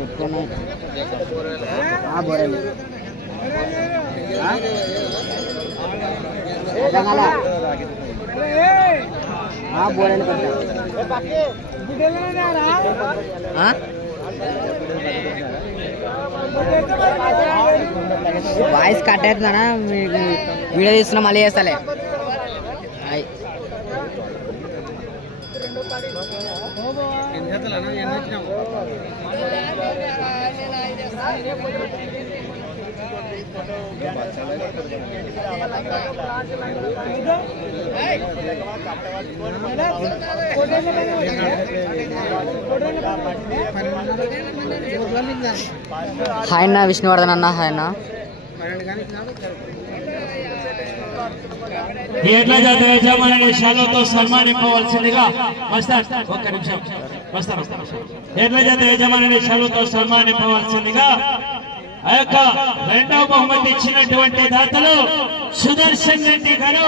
చెప్పుకున్నాయి బోరెలు బోరెలు voice cut అవుతుందనా మీకు video తీస్తున్నా మళ్ళీ చేస్తాలే. హాయ్ అన్న విష్ణువర్ధన్ అన్న హాయ్ అన్న. ఎట్లా జాతర యజమాని శాలతో సన్మానింపవలసిందిగా వస్తారు ఒక్క నిమిషం. వస్తారు ఎట్ల జాతర యజమాని శాలతో సన్మానింపవలసిందిగా ఆ యొక్క రెండవ బహుమతి ఇచ్చినటువంటి దాతలు సుదర్శన్ రెడ్డి గారు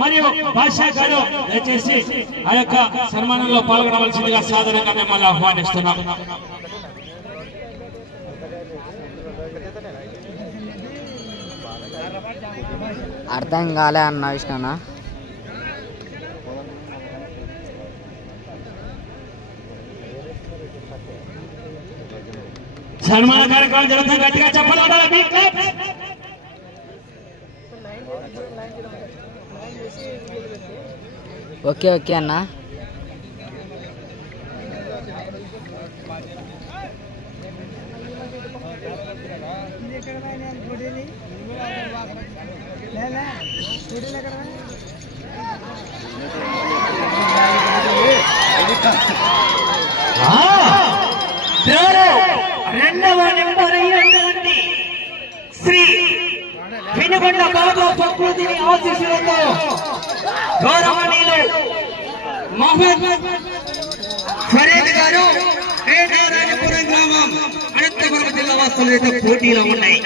మరియు భాషా గారు. దయచేసి ఆ యొక్క సన్మానంలో పాల్గొనవలసిందిగా సాధారణంగా మిమ్మల్ని ఆహ్వానిస్తున్నాం. అర్థం కాలే అన్న విష్ణు సన్మాన కార్యక్రమం జరుగుతుంది. గట్టిగా చెప్పాలి? ఓకే ఓకే అన్నా రెండవ నెంబర్ అయినటువంటి శ్రీ వినుకొండ బాబా ప్రకృతిని ఆశీస్సులతో గౌరవనీయులు మహమ్మద్ ఫరీద్ గారు వేదారాయణపురం గ్రామం అనంతపురం జిల్లా వాస్తులు అయితే పోటీలో ఉన్నాయి.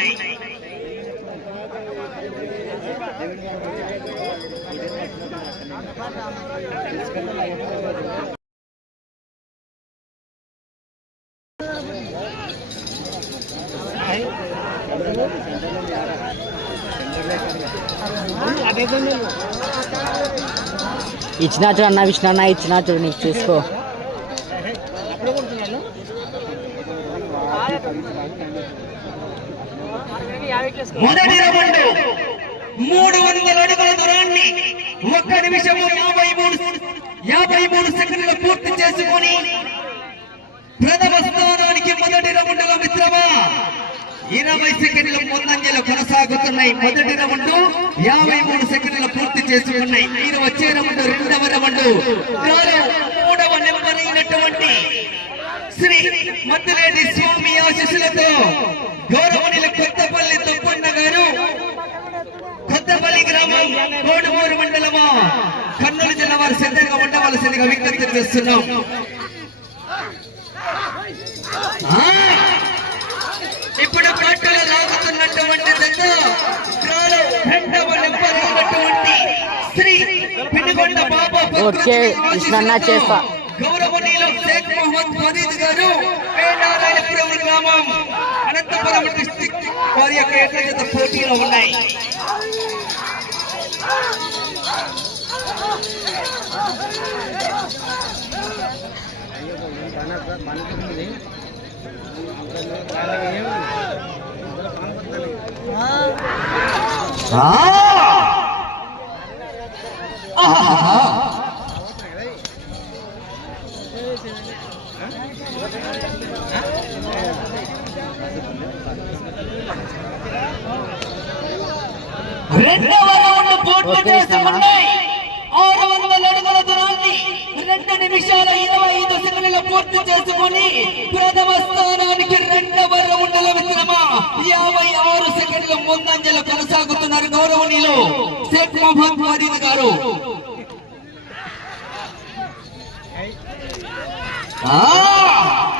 ఇచ్చినా చూడు అన్న విష్ణు అన్న ఇచ్చినా చూడు నీకు చూసుకో. మొదటి రౌండ్ మూడు వందల అడుగుల దూరాన్ని ఒక్క నిమిషము యాభై మూడు యాభై మూడు సెకండ్లు పూర్తి చేసుకొని ప్రథమ స్థానానికి మొదటి రౌండ్లో మిత్రమా ఇరవై సెకండ్లు ముందంజలు కొనసాగుతున్నాయి. మొదటి రౌండ్ యాభై మూడు సెకండ్లు పూర్తి చేసి ఉన్నాయి. మీరు వచ్చే రౌండ్ రెండవ రౌండ్. మూడవ నెంబర్ అయినటువంటి శ్రీ మద్దిరెడ్డి స్వామి ఆశీస్సులతో గౌరవనీయులు కొత్తపల్లి తప్పన్న గారు కొత్తపల్లి గ్రామం కోడుమూరు మండలము కర్నూలు జిల్లా వారు సిద్ధంగా ఉండవలసిందిగా విజ్ఞప్తి చేస్తున్నాం ఇప్పుడు కట్టలు లాగుతున్నటువంటి దశ శ్రీ పిడిగొండ బాబా కృష్ణన్న చేస్తా. గౌరవనీయులు షేక్ మొహమ్మద్ ఫరీద్ గారు వేదారాయణపురం గ్రామం అనంతపురం డిస్టిక్ వారి యొక్క ఎట్ల జత పోటీలో ఉన్నాయి. రెండవ రౌండ్ పూర్తి ఓకే, చేసి ఇస్తామా? ఉన్నాయి. ఆరు వందల అడుగుల దూరాన్ని రెండు నిమిషాల ఇరవై ఐదు సెకండ్ల పూర్తి చేసుకొని ప్రథమ స్థానానికి రెండవ రౌండ్లో మిత్రమా యాభై ఆరు సెకండ్ల ముందంజలు కొనసాగుతున్నారు గౌరవనీయులు షేక్ మొహమ్మద్ ఫరీద్ గారు. ఆ,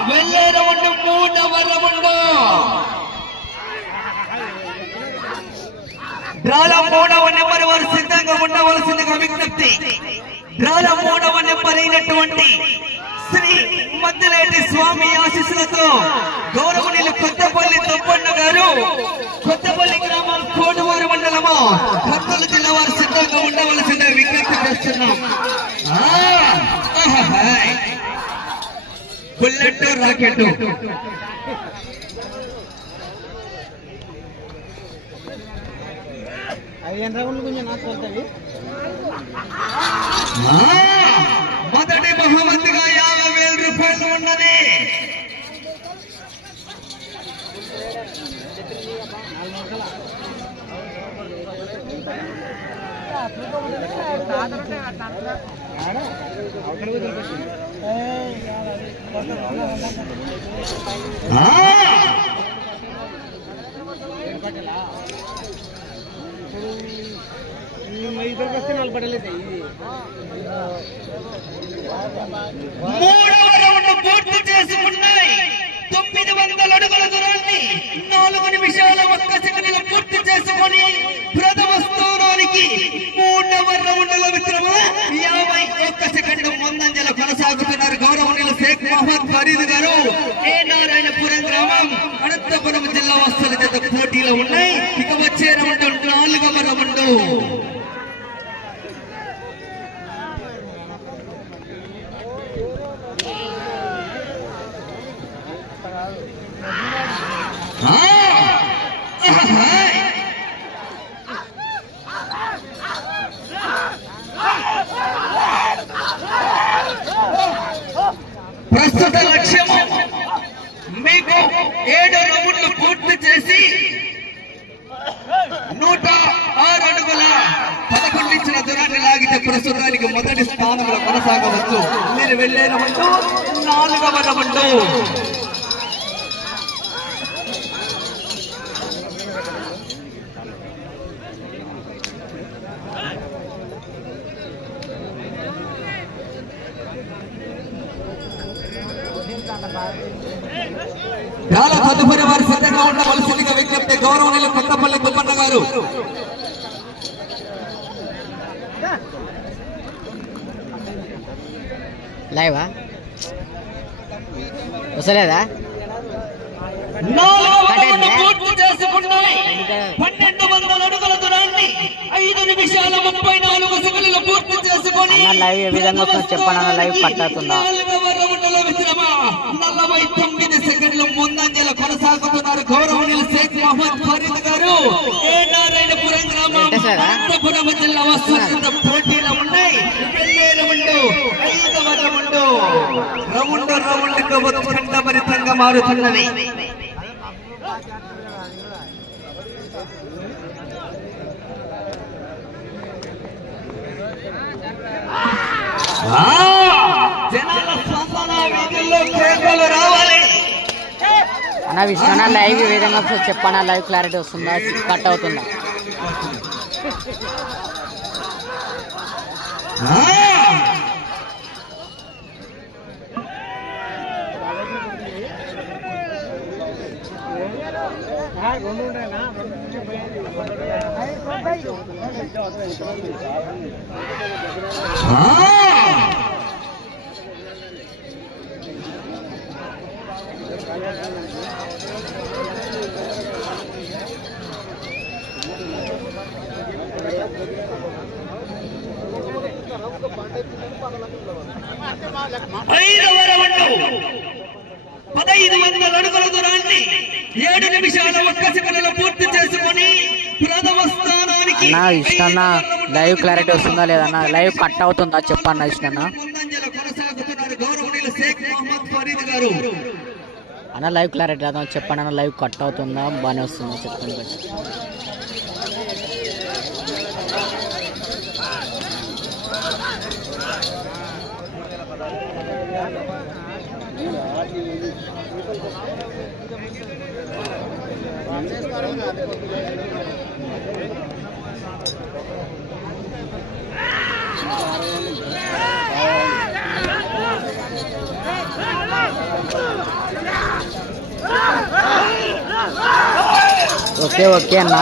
వెళ్ళే రౌండ్ మూడవ రౌండ్ డ్రాల మూడవ నెంబర్ వారు సిద్ధంగా ఉండవలసిందిగా విజ్ఞప్తి. డ్రాల మూడవ నెంబర్ అయినటువంటి శ్రీ మద్దలేటి స్వామి ఆశీస్సులతో గౌరవనీయులు కొత్తపల్లి తప్పన్న గారు కొత్తపల్లి గ్రామం కోటవారు మండలము కర్నూలు జిల్లా వారు సిద్ధంగా ఉండవలసిందిగా విజ్ఞప్తి చేస్తున్నాం. బుల్లెట్ రాకెట్ ఐదు రౌండ్లు కొంచెం నాకు వస్తుంది ఆ, మొదటి బహుమతిగా యాభై వేల రూపాయలు ఉన్నది. ఆ, ఇద్దరికి వస్తే నాలుగు పడలేదు ఇది మూడవ రౌండ్ పూర్తి చేసుకున్నాయి తొమ్మిది వందల అడుగుల దూరాన్ని నాలుగు నిమిషాల ఒక్క సెకండ్ల పూర్తి చేసుకొని ప్రథమ స్థానానికి మూడవ రౌండ్ల మిత్రమా యాభై ఒక్క సెకండ్ ముందంజల కొనసాగుతున్నారు గౌరవనీయులు షేక్ మహమ్మద్ ఫరీద్ గారు. ఏ నారాయణపురం గ్రామం? అనంతపురం జిల్లా వస్తువుల జత పోటీలో ఉన్నాయి. ఇక వచ్చే రౌండ్ నాలుగవ రౌండ్. ఆ! ప్రస్తుత లక్ష్యము. మీకు ఏడు రౌండ్లు పూర్తి చేసి నూట ఆరు అడుగుల పదకొండు ఇచ్చిన దూరాన్ని లాగితే ప్రస్తుతానికి మొదటి స్థానంలో కొనసాగవచ్చు. మీరు వెళ్ళే రౌండ్ నాలుగవ రౌండ్ చాలా తదుపరి వారి సిద్ధంగా ఉండవలసిందిగా విజ్ఞప్తి గౌరవనీయులు కొత్తపల్లి కుప్పన్న గారు లైవా? వస్తలేదా? పన్నెండు వందల అడుగుల దూరాన్ని ఐదు నిమిషాల ముప్పై నాలుగు సెకండ్లు పూర్తి చేసుకొని అన్న లైవ్ ఏ విధంగా వస్తుందో చెప్పండి అన్న లైవ్ కట్ ముందంజల కొనసాగుతున్నారు గౌరవనీయులు షేక్ మహమ్మద్ ఫరీద్ గారు నారాయణపురం గ్రామం? అనంతపురం జిల్లా వస్తున్న పోటీలో ఉన్నాయి రౌండ్ రౌండ్ మారుతున్నది ఆ! అన్న విష్ణు లైవ్ ఈ విధంగా చెప్పనా చెప్పన్న లైవ్ క్లారిటీ వస్తుందా కట్ అవుతుందా ఆ! రెండు ఉంటాయనా ఆ! ఐదవ రౌండ్ పదహైదు వందల అడుగుల దూరాన్ని ఏడు నిమిషాల ఒక్క సెకండ్లో పూర్తి చేసుకొని ప్రథమ స్థానానికి అన్న ఇష్టన్న లైవ్ క్లారిటీ వస్తుందా లేదా అన్న లైవ్ కట్ అవుతుందా చెప్పన్న ఇష్టన్న? కొనసాగుతున్నారు గౌరవనీయులు షేక్ మహమ్మద్ ఫరీద్ గారు. అన్న లైవ్ క్లారిటీ లేదా చెప్పండి అన్న లైవ్ కట్ అవుతుందా? బాగానే వస్తుందా? చెప్పండి కొంచెం. ఓకే ఓకే అన్న.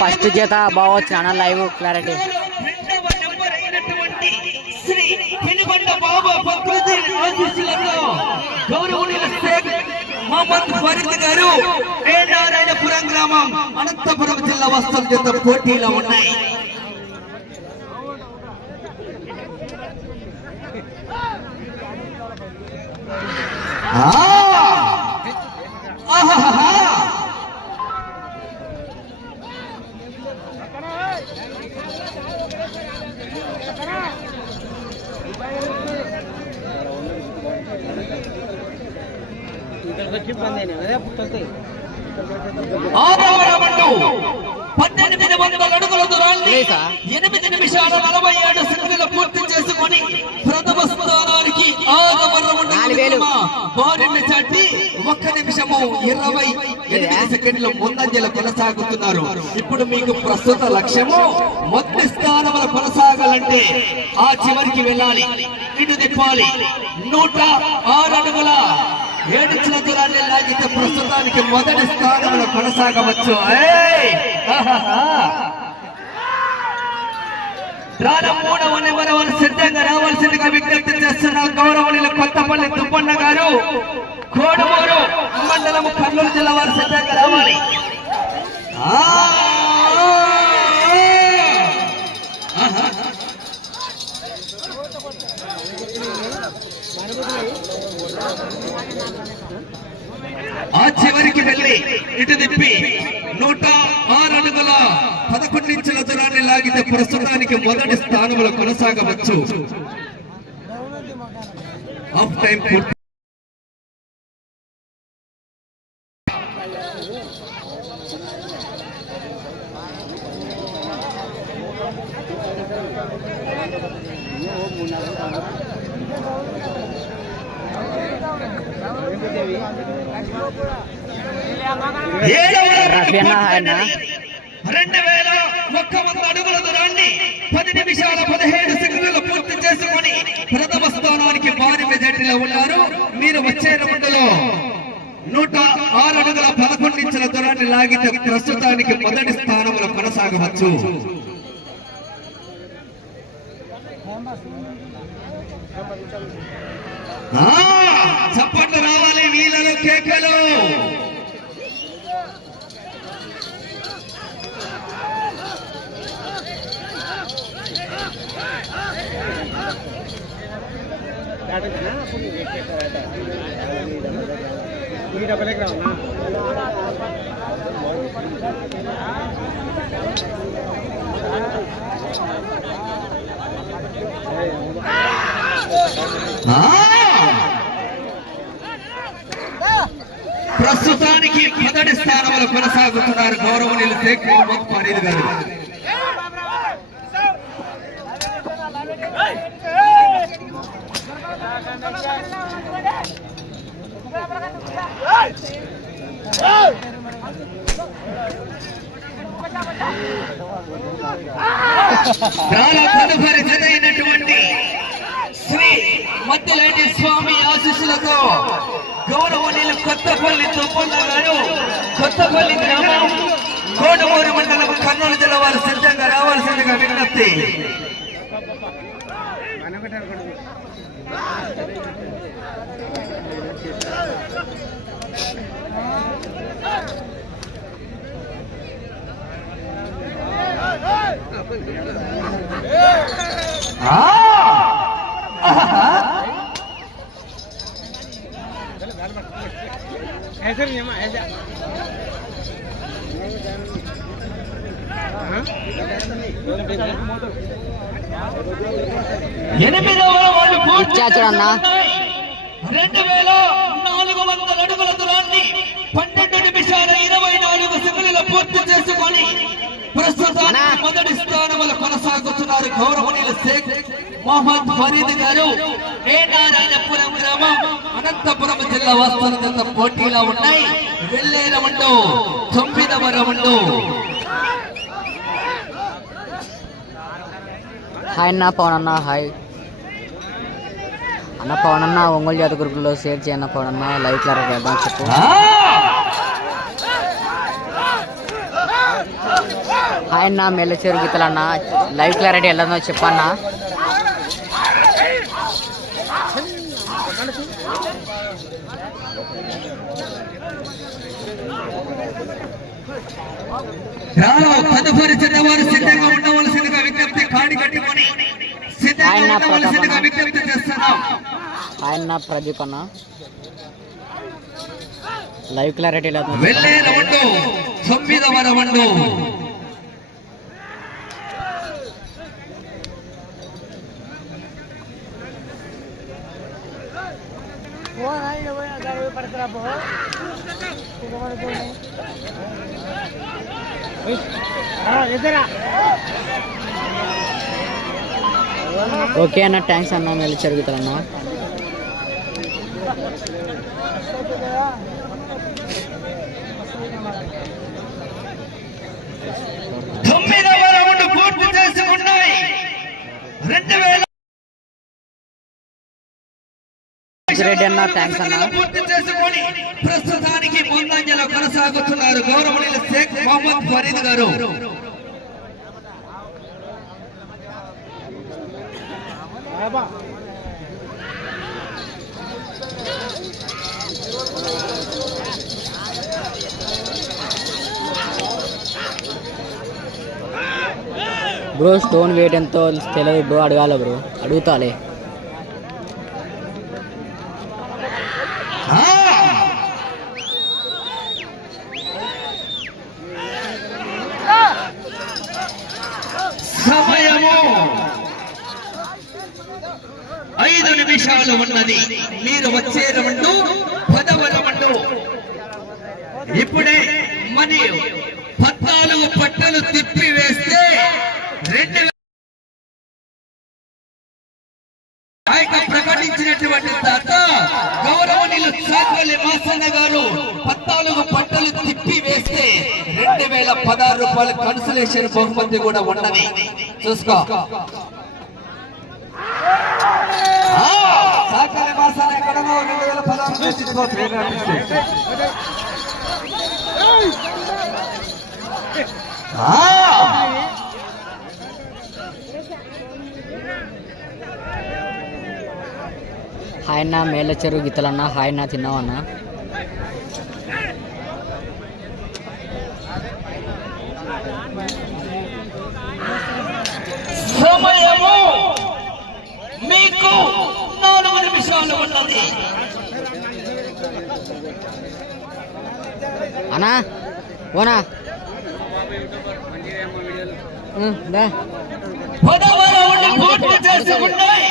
ఫస్ట్ చేత బాగా వచ్చిన అన్న లైవ్ క్లారిటీ. శ్రీ బాబా గౌరవనీయుల మహమ్మద్ ఫరీద్ గారు ఏ నారాయణపురం గ్రామం అనంతపురం జిల్లా వస్త్రం చేత పోటీలో ఉన్నాయి ఆ! ఆహాహా! ఇక్కడికి వచ్చి ఇబ్బంది అయినా అదే పుట్టొస్తాయి ఆరవ రౌండు పద్దెనిమిది వందల అడుగుల దూరాన్ని లేసా? ఎనిమిది నిమిషాల నలభై ఏడు సెకండ్లు పూర్తి చేసుకొని ప్రథమ స్థానానికి. బారిని చాటి ఒక్క నిమిషము ఇరవై ఎనిమిది సెకండ్లు ముందంజలు కొనసాగుతున్నారు. ఇప్పుడు మీకు ప్రస్తుత లక్ష్యము మొదటి స్థానంలో కొనసాగాలంటే ఆ చివరికి వెళ్ళాలి. ఇటు తిప్పాలి. నూట ఆరు అడుగుల ఏడించిన దూరాన్ని లాగితే ప్రస్తుతానికి మొదటి స్థానంలో కొనసాగవచ్చు. ఏయ్! నెంబర్ వారు సిద్ధంగా రావాల్సిందిగా విజ్ఞప్తి చేస్తున్న గౌరవనీయులు కొత్తపల్లి దుబ్బన్న గారు కోడమూరు మండలం కర్నూలు జిల్లా వారు సిద్ధంగా రావాలి ఆ! ఆ చివరికి వెళ్ళి ఇటు తిప్పి నూట ఆరు అడుగుల పదకొండు ఇంచుల దూరాన్ని లాగితే ప్రస్తుతానికి మొదటి స్థానంలో కొనసాగవచ్చు. హాఫ్ టైం పూర్తి ఏడవ రెండు వేల ఒక్క వంద అడుగుల దూరాన్ని పది నిమిషాల పదిహేడు సెకండ్లు పూర్తి చేసుకుని ప్రథమ స్థానానికి భారీ మెజార్టీలో ఉన్నారు. మీరు వచ్చే రౌండ్లో నూట ఆరు అడుగుల పదకొండు ఇంచుల దూరాన్ని లాగితే ప్రస్తుతానికి మొదటి స్థానంలో కొనసాగవచ్చు. చప్పట్లు రావాలి వీళ్ళలో కేకలు. ఈ రావునా! ప్రస్తుతానికి మొదటి స్థానంలో కొనసాగుతున్నారు గౌరవనీయులు షేక్ మొహమ్మద్ ఫరీద్ గారు. చాలా తదుపరి జత అయినటువంటి శ్రీ మద్దిలేటి స్వామి ఆశీస్సులతో గౌరవనీయులు కొత్తపల్లి తుప్పన్న గారు కొత్తపల్లి గ్రామం కోటమూరు మండలం కర్నూలు జిల్లా వారు సిద్ధంగా రావాల్సిందిగా విజ్ఞప్తి. ऐसे नहीं है ऐसा ఎనిమిదవ అన్న. రెండు వేల నాలుగు వందల అడుగుల దూరాన్ని పన్నెండు నిమిషాల ఇరవై నాలుగు సెకండ్ల పూర్తి చేసుకొని ప్రస్తుతం. మొదటి స్థానంలో కొనసాగుతున్నారు గౌరవనీయులు షేక్ మొహమ్మద్ ఫరీద్ గారు ఏ నారాయణపురం గ్రామం అనంతపురం జిల్లా వస్తున్న పోటీలో ఉన్నాయి వెళ్ళే రౌండ్ తొమ్మిదవ రౌండ్ హాయ్ అన్న పవన్ అన్న హాయ్ అన్న పవన్ అన్న ఒంగోలు జాతి గ్రూపులో షేర్ చేయన్న పవన్ అన్న లైవ్ క్లారిటీ వేద్దాం చెప్పు ఆ! ఆయన మెల్లచేరు గీతలన్న లైవ్ క్లారిటీ ఎలా ఉందో చెప్పన్నా రాలో తదుపరి చిన్నవారు సిద్ధంగా ఉండవలసిందిగా విజ్ఞప్తి కాడి కట్టుకొని సిద్ధంగా ఆయన ఆయన ప్రదీప్ అన్న లైవ్ క్లారిటీ ఎలా ఉందో వెళ్ళే రౌండు తొమ్మిదవ రౌండు. ఎదురా. ఓకే అన్న థ్యాంక్స్ అన్న మెల్లచేరు గీతలన్న తొమ్మిదవ రౌండ్ పూర్తి చేసుకున్నాయి. రెండు వేల రెడ్డి అన్న థ్యాంక్స్ అన్న. పూర్తి చేసుకొని ప్రస్తుతానికి ముందంజలో కొనసాగుతున్నారు గౌరవనీయులు షేక్ మొహమ్మద్ ఫరీద్ గారు. బ్రో స్టోన్ వెయిట్ ఎంతో తెలియదు బ్రో అడగాల బ్రో అడుగుతాలే ఆ! సమయము ఐదు నిమిషాలు ఉన్నది మీరు వచ్చే రౌండు పదవ రౌండు ఇప్పుడే మరి పద్నాలుగు పట్టలు తిప్పి వేస్తే రెండు ఆయన ప్రకటించినటువంటి తాత గౌరవనీయులు చాకలి మాసన్న గారు పద్నాలుగు పంటలు తిప్పి వేస్తే రెండు వేల పదహారు రూపాయల కన్సలేషన్ బహుమతి కూడా ఉండదు చూసుకో. ఆ, సాకలి మాసన్న ఎక్కడో రెండు వేల పదహారు తీసుకో ఆ హాయ్ అన్న మేళ్ళచెరు గీతలన్న హాయ్ అన్న తిన్నావన్నా? సమయము మీకు నాలుగు నిమిషాలు ఉన్నది. అన్నా ఓనా ఉం, దా. పదవ రౌండ్ పూర్తి చేసుకున్నాయి.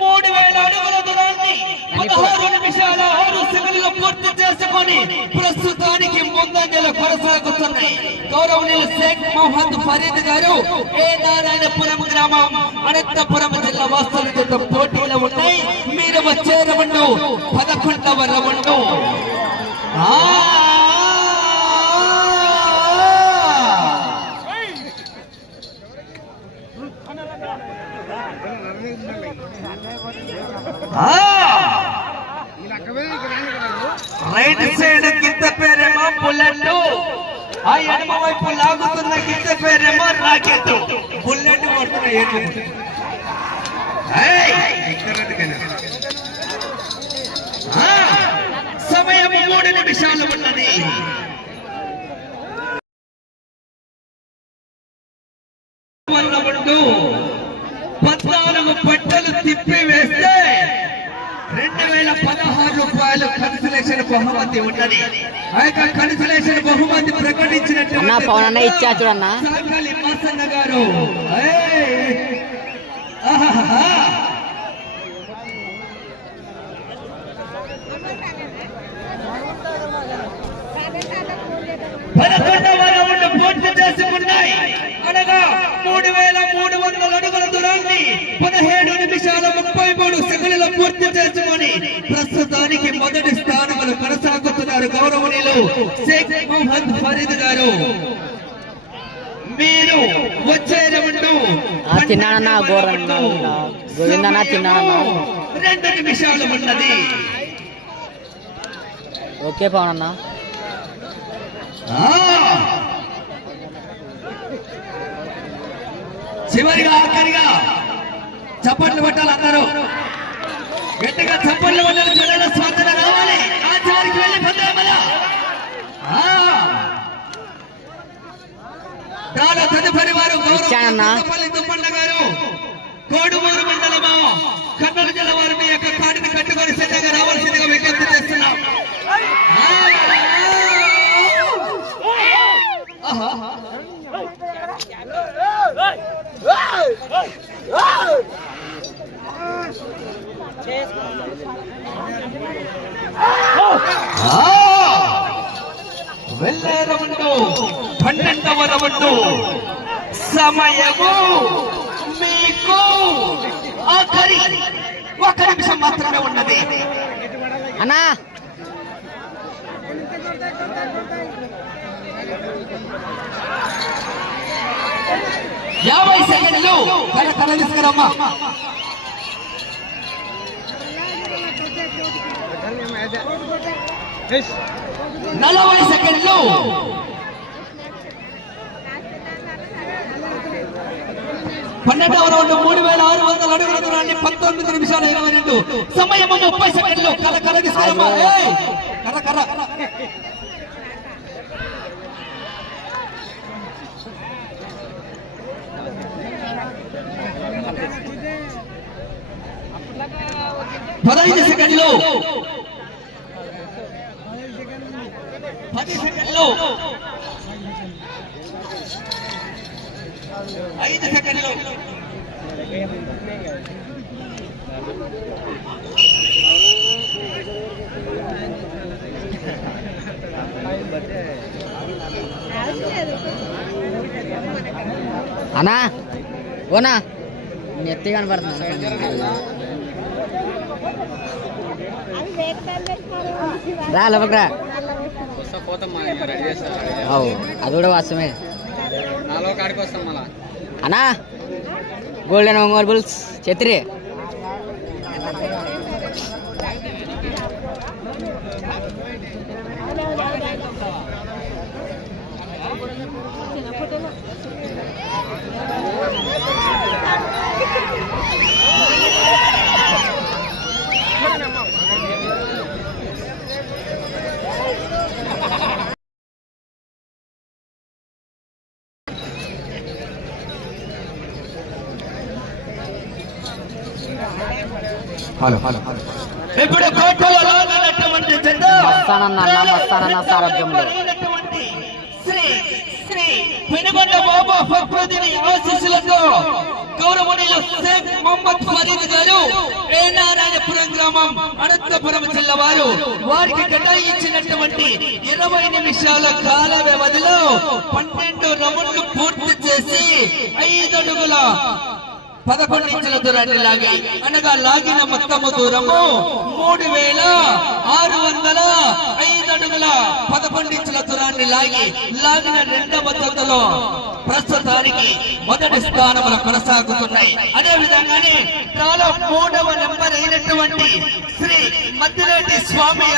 మూడు వేల అడుగుల దూరాన్ని పదహారు నిమిషాల ఆరు సెకండ్లు పూర్తి చేసుకొని ప్రస్తుతానికి ముందంజలో కొనసాగుతున్నాయి. గౌరవనీయులు షేక్ మొహమ్మద్ ఫరీద్ గారు ఏ నారాయణపురం గ్రామం అనంతపురం జిల్లా వాస్తవ జత పోటీలు ఉన్నాయి. మీరు వచ్చే రౌండ్ పదకొండవ రౌండ్. ఆ ఆ! పేరేమో బుల్లెట్ కొడుతున్న ఏంటి సమయం మూడు నిమిషాలు ఉన్నది వల్ల ఉండు పద్నాలుగు పట్టలు తిప్పి వేస్తే రెండు వేల పదహారు రూపాయలు కన్సలేషన్ బహుమతి ఉన్నది ఆ యొక్క కన్సలేషన్ బహుమతి అన్న ప్రకటించినటువంటి పవన్ అన్న ఇచ్చా చూడన్న సాకాలి మాసన్న గారు ఏయ్! ఆహాహా! పదకొండవ రౌండ్ పూర్తి చేసుకున్నాయి అనగా మూడు వేల మూడు వందల అడుగుల దూరాన్ని పదిహేడు నిమిషాల ముప్పై మూడు సెకండ్ల పూర్తి చేసుకొని ప్రస్తుతానికి మొదటి స్థానంలో కొనసాగుతున్నారు గౌరవనీయులు షేక్ మొహమ్మద్ ఫరీద్ గారు. మీరు వచ్చే రౌండ్ ఆ, తిన్నానన్నా, గోరన్న, గోవిందన్న తిన్నానన్నా. రెండు నిమిషాలు ఉన్నది. ఓకే పవన్ అన్న ఆ! చివరిగా ఆఖరిగా చప్పట్లు పట్టాలి అందరూ. గట్టిగా చప్పట్లు పట్టాలి జనాల స్వాతంత్ర రావాలి. ఆచారికి వెళ్ళి పొందామలా దాని తదుపరి వారు ఇచ్చానన్నా. గౌరవ తుమ్మన్న గారు. కోడుమూరు మండలము కర్నూలు జిల్లా వారు మీ యొక్క కాడిని కట్టుకొని సిద్ధంగా రావాల్సిందిగా విజ్ఞప్తి చేస్తున్నాం. ఆహా. ఆ! వెళ్ళేరమంటూ పన్నెండవ రమంటూ సమయము మీకు ఆఖరి. ఒక నిమిషం మాత్రమే ఉన్నది. అన్నా. యాభై సెకండ్లు తల తీసుకురమ్మా. నలభై సెకండ్లు. పన్నెండవ రౌండ్ మూడు వేల ఆరు వందల అడుగుల దూరాన్ని పంతొమ్మిది నిమిషాల ఇరవై రెండు. సమయం ముప్పై సెకండ్లు. కల కల తీసుకురమ్మా. ఏయ్! కర్ర కర్ర పదహైదు సెకండ్లు పది సెకండ్లు ఐదు సెకండ్లు అన్నా ఓనా నెత్తి కనపడుతుంది. రా లోపలికి రా. అవు అది కూడా వాస్తవమే. నాలో కాడికి వస్తాం మళ్ళా అన్నా గోల్డెన్ ఒంగోలు బుల్స్ ఛత్రి ఇప్పుడు కోటలో రానున్నటువంటి జత మస్తానన్న అన్న, మస్తానన్న సారథ్యంలో. అయినటువంటి శ్రీ శ్రీ పెనుగొండ బాబా ఫక్రుద్దీన్ ఆశీస్సులతో గౌరవనీయులు షేక్ మొహమ్మద్ ఫరీద్ గారు ఏ నారాయణపురం గ్రామం అనంతపురం జిల్లా వారు వారికి కేటాయించినటువంటి ఇరవై నిమిషాల కాల వ్యవధిలో పన్నెండు రౌండ్లు పూర్తి చేసి ఐదు అడుగుల పదకొండు ఇంచుల దూరాన్ని లాగి అనగా లాగిన మొత్తము దూరము మూడు వేల ఆరు వందల ఐదు అడుగుల పదకొండు ఇంచుల దూరాన్ని లాగి లాగిన రెండవ జతలో ప్రస్తుతానికి మొదటి స్థానములు కొనసాగుతున్నాయి. అదే విధంగానే చాలా మూడవ నెంబర్ అయినటువంటి శ్రీ మద్దిరెడ్డి స్వామి